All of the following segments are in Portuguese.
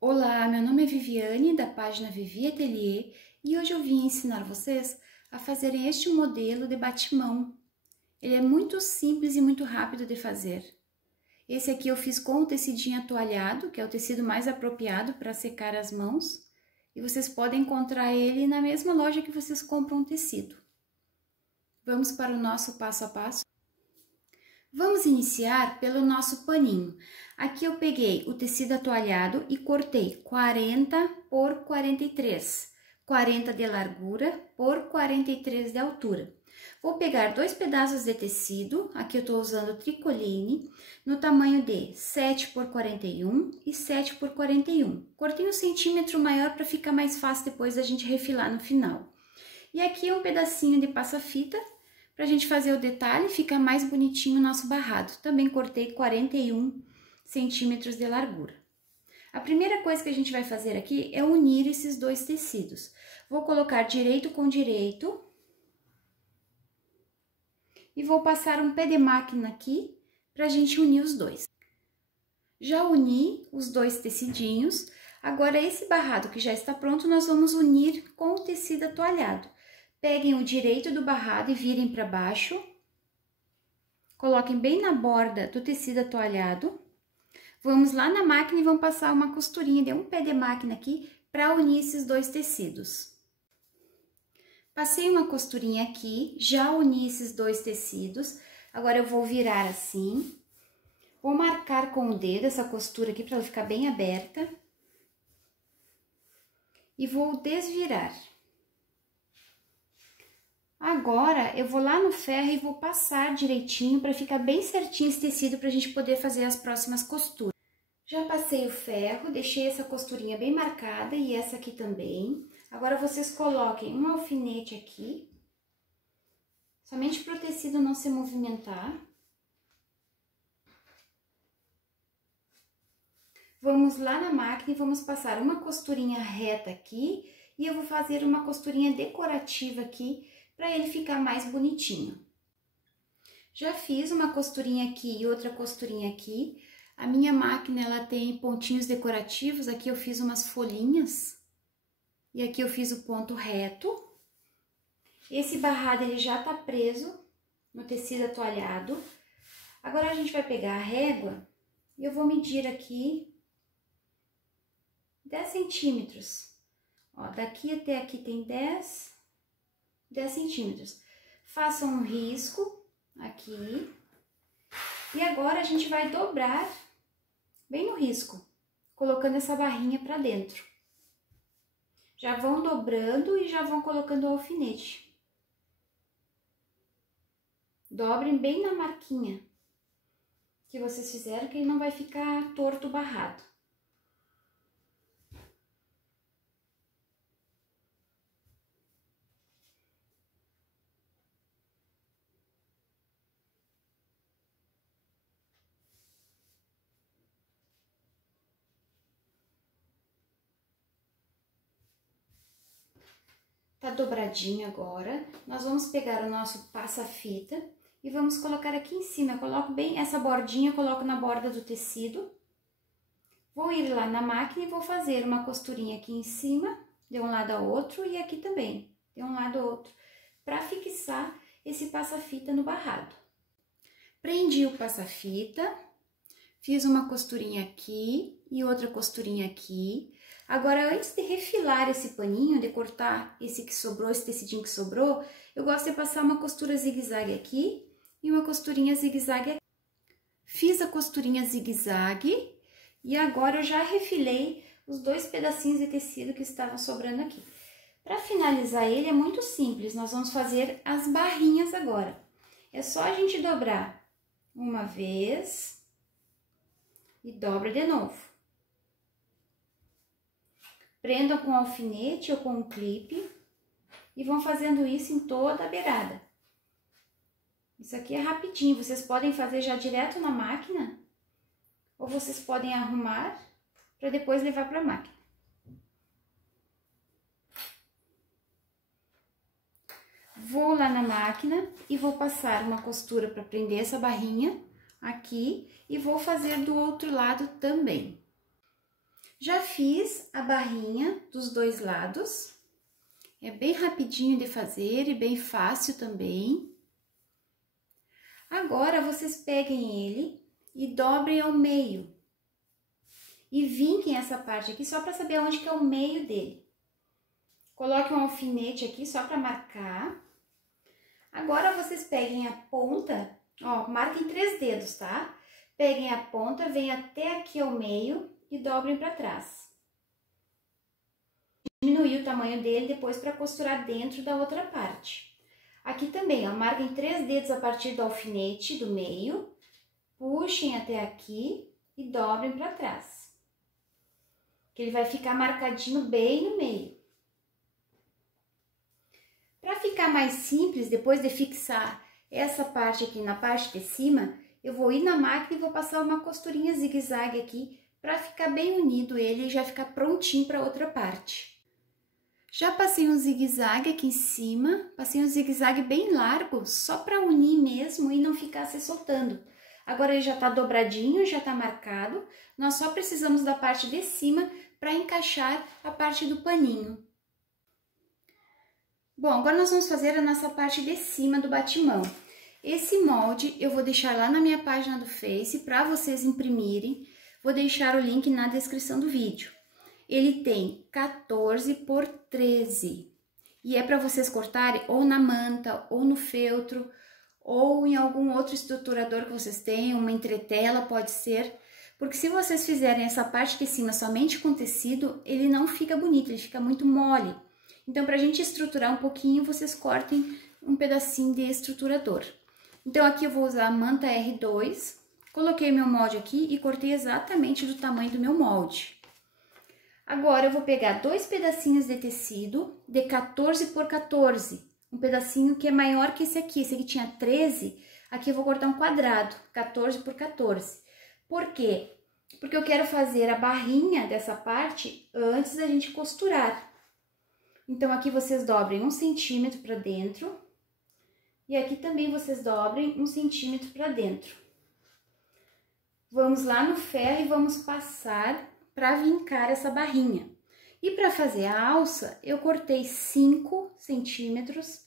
Olá, meu nome é Viviane, da página Vivi Atelier, e hoje eu vim ensinar vocês a fazerem este modelo de batimão. Ele é muito simples e muito rápido de fazer. Esse aqui eu fiz com o tecidinho atoalhado, que é o tecido mais apropriado para secar as mãos, e vocês podem encontrar ele na mesma loja que vocês compram tecido. Vamos para o nosso passo a passo. Vamos iniciar pelo nosso paninho. Aqui eu peguei o tecido atoalhado e cortei 40 por 43, 40 de largura por 43 de altura. Vou pegar dois pedaços de tecido, aqui eu tô usando tricoline, no tamanho de 7 por 41 e 7 por 41. Cortei um centímetro maior para ficar mais fácil depois da gente refilar no final. E aqui um pedacinho de passa-fita, para a gente fazer o detalhe, fica mais bonitinho o nosso barrado. Também cortei 41 centímetros de largura. A primeira coisa que a gente vai fazer aqui é unir esses dois tecidos. Vou colocar direito com direito. E vou passar um pé de máquina aqui, para a gente unir os dois. Já uni os dois tecidinhos. Agora, esse barrado que já está pronto, nós vamos unir com o tecido atoalhado. Peguem o direito do barrado e virem para baixo. Coloquem bem na borda do tecido atoalhado. Vamos lá na máquina e vamos passar uma costurinha de um pé de máquina aqui para unir esses dois tecidos. Passei uma costurinha aqui, já uni esses dois tecidos. Agora eu vou virar assim. Vou marcar com o dedo essa costura aqui para ela ficar bem aberta. E vou desvirar. Agora, eu vou lá no ferro e vou passar direitinho para ficar bem certinho esse tecido para a gente poder fazer as próximas costuras. Já passei o ferro, deixei essa costurinha bem marcada e essa aqui também. Agora, vocês coloquem um alfinete aqui, somente para o tecido não se movimentar. Vamos lá na máquina e vamos passar uma costurinha reta aqui e eu vou fazer uma costurinha decorativa aqui, para ele ficar mais bonitinho. Já fiz uma costurinha aqui e outra costurinha aqui. A minha máquina, ela tem pontinhos decorativos. Aqui eu fiz umas folhinhas. E aqui eu fiz o ponto reto. Esse barrado, ele já tá preso no tecido atoalhado. Agora, a gente vai pegar a régua e eu vou medir aqui 10 centímetros. Ó, daqui até aqui tem 10 centímetros. Faça um risco aqui. E agora a gente vai dobrar bem no risco, colocando essa barrinha para dentro. Já vão dobrando e já vão colocando o alfinete. Dobrem bem na marquinha que vocês fizeram, que ele não vai ficar torto o barrado. Tá dobradinho agora, nós vamos pegar o nosso passa-fita e vamos colocar aqui em cima. Eu coloco bem essa bordinha, eu coloco na borda do tecido. Vou ir lá na máquina e vou fazer uma costurinha aqui em cima, de um lado ao outro, e aqui também, de um lado ao outro, para fixar esse passa-fita no barrado. Prendi o passa-fita, fiz uma costurinha aqui e outra costurinha aqui. Agora, antes de refilar esse paninho, de cortar esse que sobrou, esse tecidinho que sobrou, eu gosto de passar uma costura zigue-zague aqui e uma costurinha zigue-zague aqui. Fiz a costurinha zigue-zague e agora eu já refilei os dois pedacinhos de tecido que estavam sobrando aqui. Para finalizar ele é muito simples, nós vamos fazer as barrinhas agora. É só a gente dobrar uma vez e dobra de novo. Prendam com alfinete ou com um clipe e vão fazendo isso em toda a beirada. Isso aqui é rapidinho, vocês podem fazer já direto na máquina ou vocês podem arrumar para depois levar para a máquina. Vou lá na máquina e vou passar uma costura para prender essa barrinha aqui e vou fazer do outro lado também. Já fiz a barrinha dos dois lados. É bem rapidinho de fazer e bem fácil também. Agora, vocês peguem ele e dobrem ao meio. E vinquem essa parte aqui só para saber onde que é o meio dele. Coloque um alfinete aqui só para marcar. Agora, vocês peguem a ponta, ó, marquem 3 dedos, tá? Peguem a ponta, vem até aqui ao meio e dobrem para trás. Diminuir o tamanho dele depois para costurar dentro da outra parte. Aqui também, ó, marquem 3 dedos a partir do alfinete do meio, puxem até aqui e dobrem para trás. Que ele vai ficar marcadinho bem no meio. Para ficar mais simples, depois de fixar essa parte aqui na parte de cima, eu vou ir na máquina e vou passar uma costurinha zigue-zague aqui para ficar bem unido ele e já ficar prontinho para outra parte. Já passei um zigue-zague aqui em cima, passei um zigue-zague bem largo, só para unir mesmo e não ficar se soltando. Agora ele já tá dobradinho, já tá marcado, nós só precisamos da parte de cima para encaixar a parte do paninho. Bom, agora nós vamos fazer a nossa parte de cima do batimão. Esse molde eu vou deixar lá na minha página do Face para vocês imprimirem, vou deixar o link na descrição do vídeo. Ele tem 14 por 13 e é para vocês cortarem ou na manta, ou no feltro, ou em algum outro estruturador que vocês tenham, uma entretela pode ser, porque se vocês fizerem essa parte de cima somente com tecido, ele não fica bonito, ele fica muito mole. Então, para a gente estruturar um pouquinho, vocês cortem um pedacinho de estruturador. Então, aqui eu vou usar a manta R2, coloquei meu molde aqui e cortei exatamente do tamanho do meu molde. Agora, eu vou pegar 2 pedacinhos de tecido de 14 por 14, um pedacinho que é maior que esse aqui tinha 13, aqui eu vou cortar um quadrado, 14 por 14. Por quê? Porque eu quero fazer a barrinha dessa parte antes da gente costurar. Então, aqui vocês dobrem 1 centímetro para dentro e aqui também vocês dobrem 1 centímetro para dentro. Vamos lá no ferro e vamos passar para vincar essa barrinha. E para fazer a alça, eu cortei 5 centímetros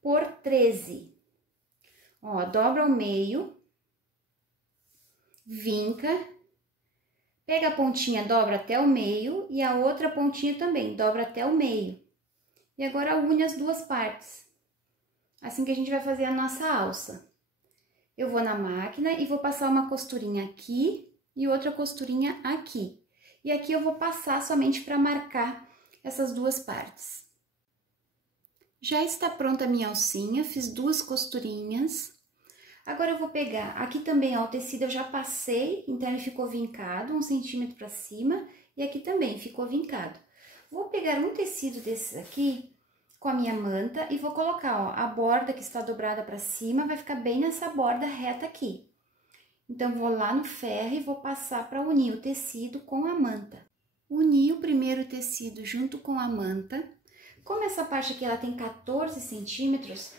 por 13. Ó, dobra ao meio, vinca, pega a pontinha, dobra até o meio e a outra pontinha também, dobra até o meio. E agora une as duas partes. Assim que a gente vai fazer a nossa alça. Eu vou na máquina e vou passar uma costurinha aqui e outra costurinha aqui. E aqui eu vou passar somente para marcar essas duas partes. Já está pronta a minha alcinha, fiz 2 costurinhas. Agora eu vou pegar, aqui também ó, o tecido eu já passei, então ele ficou vincado, 1 centímetro para cima, e aqui também ficou vincado. Vou pegar um tecido desses aqui, com a minha manta, e vou colocar, ó, a borda que está dobrada para cima, vai ficar bem nessa borda reta aqui. Então, vou lá no ferro e vou passar para unir o tecido com a manta. Unir o primeiro tecido junto com a manta. Como essa parte aqui ela tem 14 centímetros,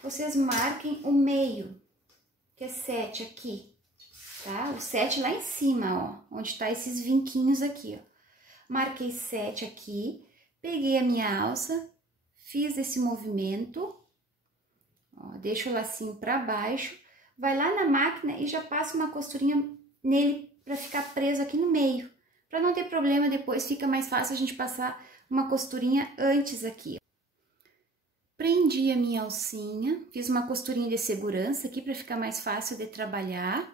vocês marquem o meio, que é 7 aqui, tá? O 7 lá em cima, ó, onde tá esses vinquinhos aqui, ó. Marquei 7 aqui, peguei a minha alça, fiz esse movimento, ó, deixo o lacinho para baixo, vai lá na máquina e já passa uma costurinha nele para ficar preso aqui no meio. Para não ter problema depois, fica mais fácil a gente passar uma costurinha antes aqui. Prendi a minha alcinha, fiz uma costurinha de segurança aqui para ficar mais fácil de trabalhar.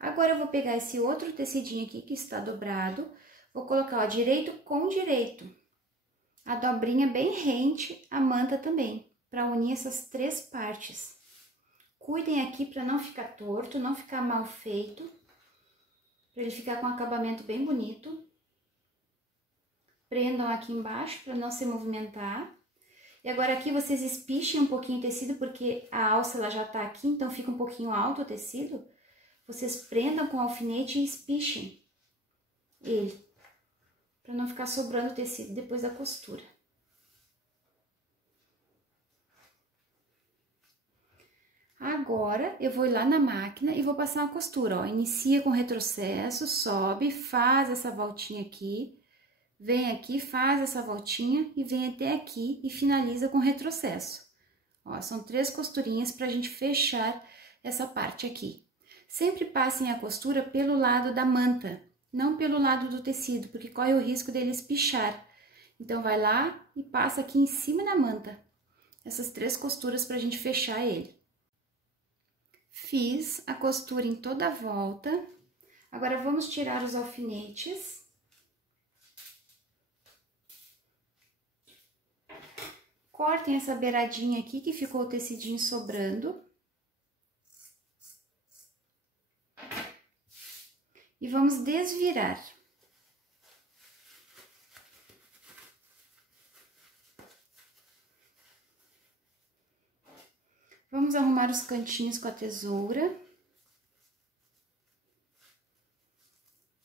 Agora eu vou pegar esse outro tecidinho aqui que está dobrado, vou colocar, ó, direito com direito. A dobrinha bem rente, a manta também, para unir essas 3 partes. Cuidem aqui para não ficar torto, não ficar mal feito, para ele ficar com um acabamento bem bonito. Prendam aqui embaixo para não se movimentar. E agora aqui vocês espichem um pouquinho o tecido, porque a alça ela já tá aqui, então fica um pouquinho alto o tecido. Vocês prendam com o alfinete e espichem ele, para não ficar sobrando tecido depois da costura. Agora, eu vou ir lá na máquina e vou passar uma costura, ó. Inicia com retrocesso, sobe, faz essa voltinha aqui, vem aqui, faz essa voltinha e vem até aqui e finaliza com retrocesso. Ó, são 3 costurinhas pra gente fechar essa parte aqui. Sempre passem a costura pelo lado da manta, não pelo lado do tecido, porque corre o risco dele espichar. Então, vai lá e passa aqui em cima da manta, essas 3 costuras pra gente fechar ele. Fiz a costura em toda a volta. Agora, vamos tirar os alfinetes. Cortem essa beiradinha aqui que ficou o tecidinho sobrando. E vamos desvirar. Vamos arrumar os cantinhos com a tesoura.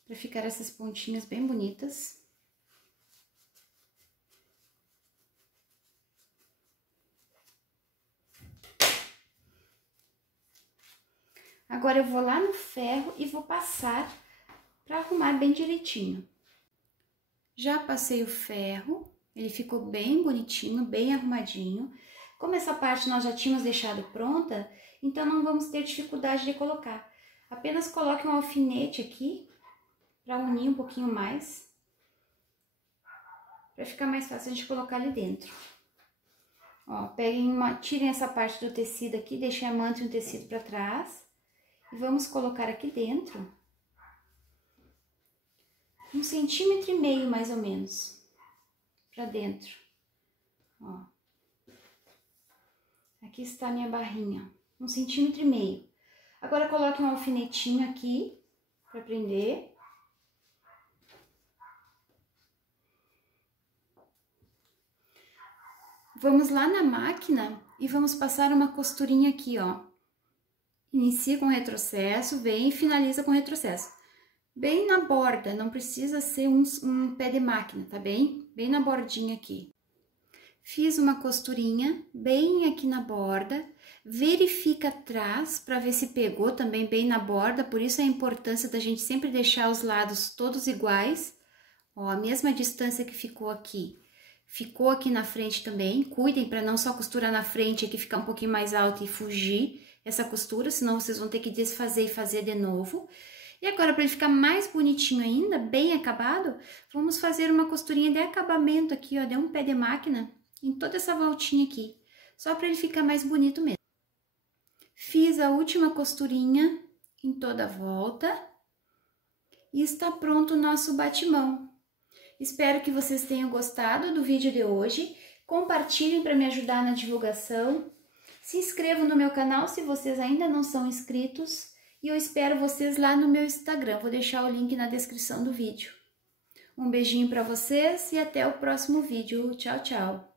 Para ficar essas pontinhas bem bonitas. Agora, eu vou lá no ferro e vou passar para arrumar bem direitinho. Já passei o ferro, ele ficou bem bonitinho, bem arrumadinho. Como essa parte nós já tínhamos deixado pronta, então não vamos ter dificuldade de colocar. Apenas coloque um alfinete aqui, para unir um pouquinho mais, para ficar mais fácil a gente colocar ali dentro. Ó, tirem essa parte do tecido aqui, deixem a manta e o tecido para trás, e vamos colocar aqui dentro, 1,5 centímetros mais ou menos, para dentro, ó. Aqui está a minha barrinha, 1,5 centímetros. Agora, coloque um alfinetinho aqui, para prender. Vamos lá na máquina e vamos passar uma costurinha aqui, ó. Inicia com retrocesso, vem e finaliza com retrocesso. Bem na borda, não precisa ser um pé de máquina, tá bem? Bem na bordinha aqui. Fiz uma costurinha bem aqui na borda, verifica atrás para ver se pegou também bem na borda, por isso a importância da gente sempre deixar os lados todos iguais. Ó, a mesma distância que ficou aqui na frente também. Cuidem para não só costurar na frente aqui ficar um pouquinho mais alto e fugir essa costura, senão vocês vão ter que desfazer e fazer de novo. E agora, para ele ficar mais bonitinho ainda, bem acabado, vamos fazer uma costurinha de acabamento aqui, ó, de um pé de máquina, em toda essa voltinha aqui, só para ele ficar mais bonito mesmo. Fiz a última costurinha em toda a volta e está pronto o nosso batimão. Espero que vocês tenham gostado do vídeo de hoje, compartilhem para me ajudar na divulgação, se inscrevam no meu canal se vocês ainda não são inscritos e eu espero vocês lá no meu Instagram, vou deixar o link na descrição do vídeo. Um beijinho para vocês e até o próximo vídeo. Tchau, tchau!